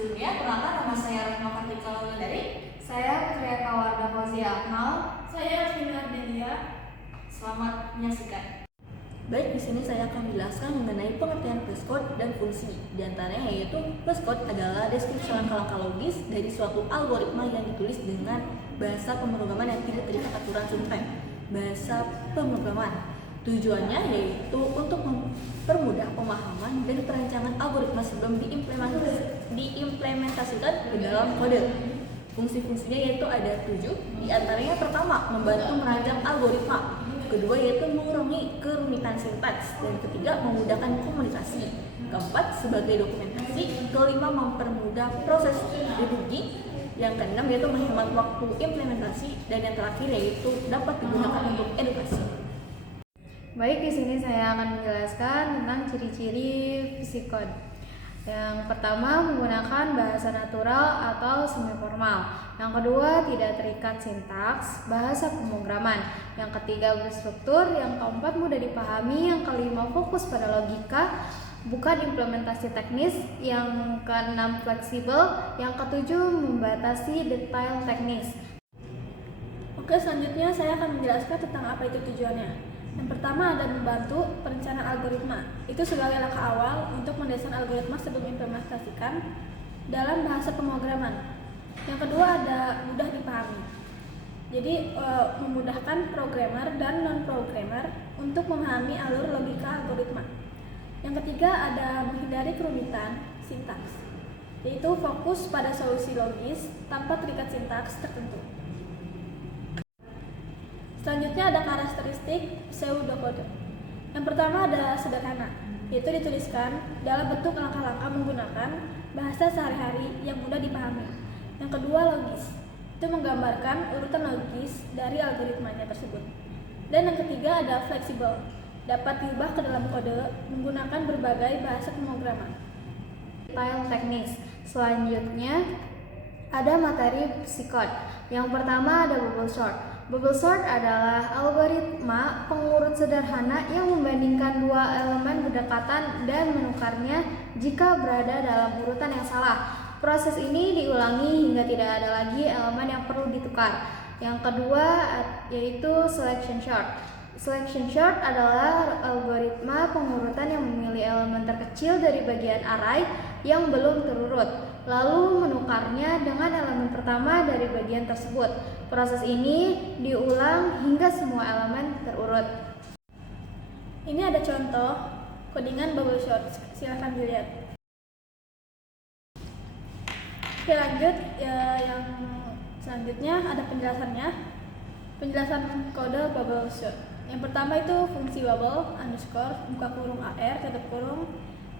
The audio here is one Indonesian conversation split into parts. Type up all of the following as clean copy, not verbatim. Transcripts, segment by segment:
Sebelumnya, perkenalkan nama saya Rahma Kartika Laulandari. Saya Putri Kawarda Fauzia Akmal. Saya Asmina Ardelia. Selamat menyaksikan. Baik, di sini saya akan menjelaskan mengenai pengertian plus code dan fungsi. Di antaranya yaitu plus code adalah deskripsi langkah-langkah logis dari suatu algoritma yang ditulis dengan bahasa pemrograman yang tidak terikat aturan suntai. Bahasa pemrograman tujuannya yaitu untuk mempermudah pemahaman dan perancangan algoritma sebelum diimplementasikan ke dalam kode. Fungsi-fungsinya yaitu ada 7, di antaranya pertama, membantu merancang algoritma, kedua yaitu mengurangi kerumitan sintaks, dan ketiga memudahkan komunikasi, keempat sebagai dokumentasi, kelima mempermudah proses debugging, yang keenam yaitu menghemat waktu implementasi, dan yang terakhir yaitu dapat digunakan untuk edukasi. Baik, di sini saya akan menjelaskan tentang ciri-ciri psikode. Yang pertama, menggunakan bahasa natural atau semi formal. Yang kedua, tidak terikat sintaks, bahasa pemrograman. Yang ketiga, berstruktur. Yang keempat, mudah dipahami. Yang kelima, fokus pada logika, bukan implementasi teknis. Yang keenam, fleksibel. Yang ketujuh, membatasi detail teknis. Oke, selanjutnya saya akan menjelaskan tentang apa itu tujuannya. Yang pertama ada membantu perencanaan algoritma. Itu sebagai langkah awal untuk mendesain algoritma sebelum implementasikan dalam bahasa pemrograman. Yang kedua ada mudah dipahami. Jadi memudahkan programmer dan non-programmer untuk memahami alur logika algoritma. Yang ketiga ada menghindari kerumitan sintaks, yaitu fokus pada solusi logis tanpa terikat sintaks tertentu. Selanjutnya ada karakteristik pseudokode. Yang pertama ada sederhana, yaitu dituliskan dalam bentuk langkah-langkah menggunakan bahasa sehari-hari yang mudah dipahami. Yang kedua logis, itu menggambarkan urutan logis dari algoritmanya tersebut. Dan yang ketiga ada fleksibel, dapat diubah ke dalam kode menggunakan berbagai bahasa pemrograman. Detail teknis. Selanjutnya ada materi psikode. Yang pertama ada bubble sort. Bubble sort adalah algoritma pengurut sederhana yang membandingkan dua elemen berdekatan dan menukarnya jika berada dalam urutan yang salah. Proses ini diulangi hingga tidak ada lagi elemen yang perlu ditukar. Yang kedua yaitu selection sort. Selection sort adalah algoritma pengurutan yang memilih elemen terkecil dari bagian array yang belum terurut, lalu menukarnya dengan elemen pertama dari bagian tersebut. Proses ini diulang hingga semua elemen terurut. Ini ada contoh codingan bubble sort, silahkan dilihat. Oke, lanjut yang selanjutnya ada penjelasannya. Penjelasan kode bubble sort. Yang pertama itu fungsi bubble underscore buka kurung AR tutup kurung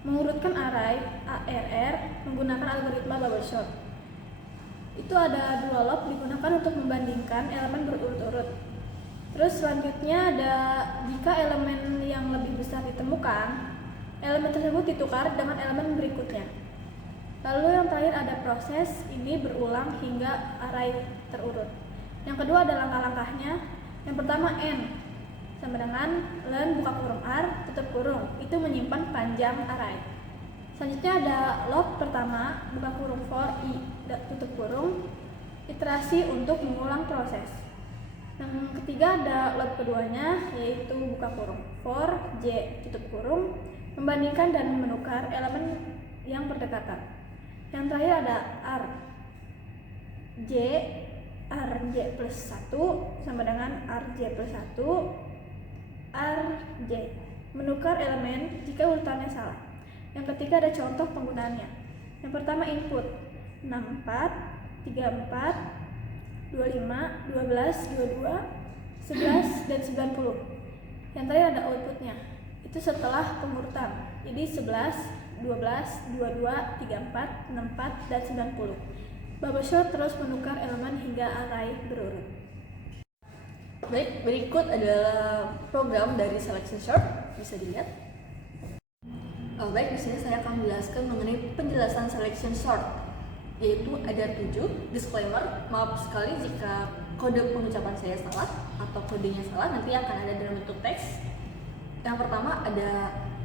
mengurutkan array ARR menggunakan algoritma bubble sort. Itu ada dua loop digunakan untuk membandingkan elemen berurut-urut. Terus selanjutnya ada jika elemen yang lebih besar ditemukan, elemen tersebut ditukar dengan elemen berikutnya. Lalu yang terakhir ada proses ini berulang hingga array terurut. Yang kedua ada langkah-langkahnya. Yang pertama n sama dengan len buka kurung r tutup kurung, itu menyimpan panjang array. Selanjutnya ada loop pertama buka kurung for i tutup kurung, iterasi untuk mengulang proses. Yang ketiga ada loop keduanya yaitu buka kurung for j tutup kurung, membandingkan dan menukar elemen yang berdekatan. Yang terakhir ada rj plus 1 sama dengan rj plus 1 rj, menukar elemen jika urutannya salah. Yang ketiga ada contoh penggunaannya. Yang pertama input 64, 34, 25, 12, 22, 11, dan 90. Yang terakhir ada outputnya, itu setelah pengurutan, jadi 11, 12, 22, 34, 64, dan 90. Bubble sort terus menukar elemen hingga array berurut. Baik, berikut adalah program dari selection sort, bisa dilihat. Baik, di sini saya akan menjelaskan mengenai penjelasan selection sort, yaitu ada 7 disclaimer. Maaf sekali jika kode pengucapan saya salah atau kodenya salah, nanti akan ada dalam bentuk teks. Yang pertama ada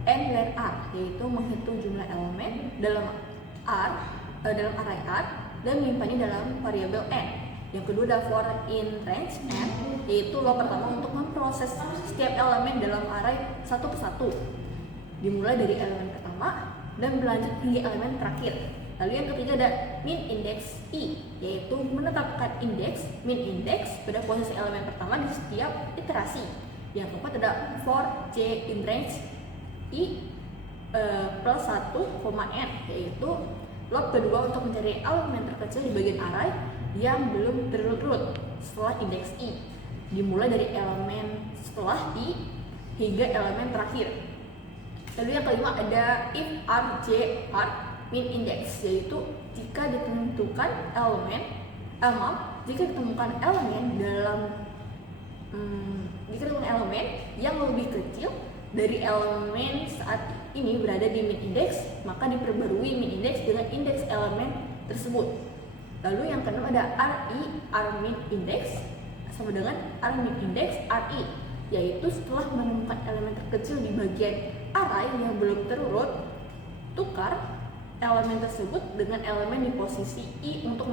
n len r, yaitu menghitung jumlah elemen dalam R dalam array R dan menyimpannya dalam variabel n. Yang kedua ada for in range n, yaitu lo pertama untuk memproses setiap elemen dalam array satu persatu, dimulai dari elemen pertama dan berlanjut hingga elemen terakhir. Lalu yang ketiga ada min index i, yaitu menetapkan indeks min index pada posisi elemen pertama di setiap iterasi. Yang keempat ada for j in range i plus 1, n, yaitu log kedua untuk mencari elemen terkecil di bagian array yang belum terurut setelah indeks i, dimulai dari elemen setelah i hingga elemen terakhir. Lalu yang kelima ada if r, j, r min index, yaitu jika ditemukan elemen yang lebih kecil dari elemen saat ini berada di min index, maka diperbarui min index dengan indeks elemen tersebut. Lalu yang keenam ada ri, r min index sama dengan r min index ri, yaitu setelah menemukan elemen terkecil di bagian array yang belum terurut, tukar elemen tersebut dengan elemen di posisi i untuk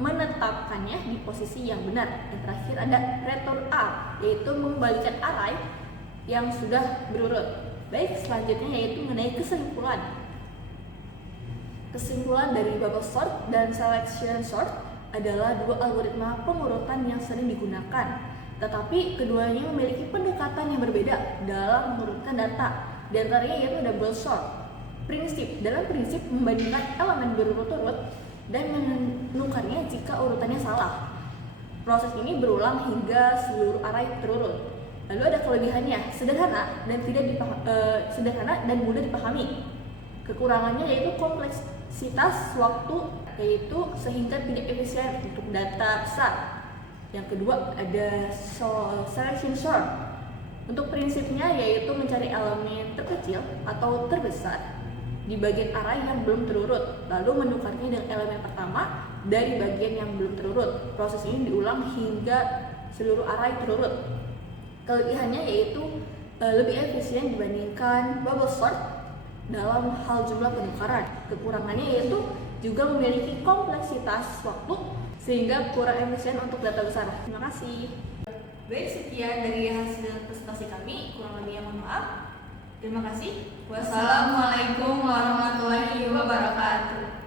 menetapkannya di posisi yang benar. Yang terakhir ada return r, yaitu mengembalikan array yang sudah berurut. Baik, selanjutnya yaitu mengenai kesimpulan. Kesimpulan dari bubble sort dan selection sort adalah dua algoritma pengurutan yang sering digunakan, tetapi keduanya memiliki pendekatan yang berbeda dalam mengurutkan data. Di antaranya yaitu ada bubble sort. Dalam prinsip membandingkan elemen berurut-urut dan menukarnya jika urutannya salah. Proses ini berulang hingga seluruh array terurut. Lalu ada kelebihannya, sederhana dan mudah dipahami. Kekurangannya yaitu kompleksitas waktu, yaitu sehingga tidak efisien untuk data besar. Yang kedua ada selection sort. Untuk prinsipnya yaitu mencari elemen terkecil atau terbesar di bagian array yang belum terurut, lalu menukarnya dengan elemen pertama dari bagian yang belum terurut. Proses ini diulang hingga seluruh array terurut. Kelebihannya yaitu lebih efisien dibandingkan bubble sort dalam hal jumlah penukaran. Kekurangannya yaitu juga memiliki kompleksitas waktu sehingga kurang efisien untuk data besar. Terima kasih. Baik, sekian dari hasil presentasi kami. Kurang lebihnya mohon maaf. Terima kasih. Wassalamualaikum warahmatullahi wabarakatuh.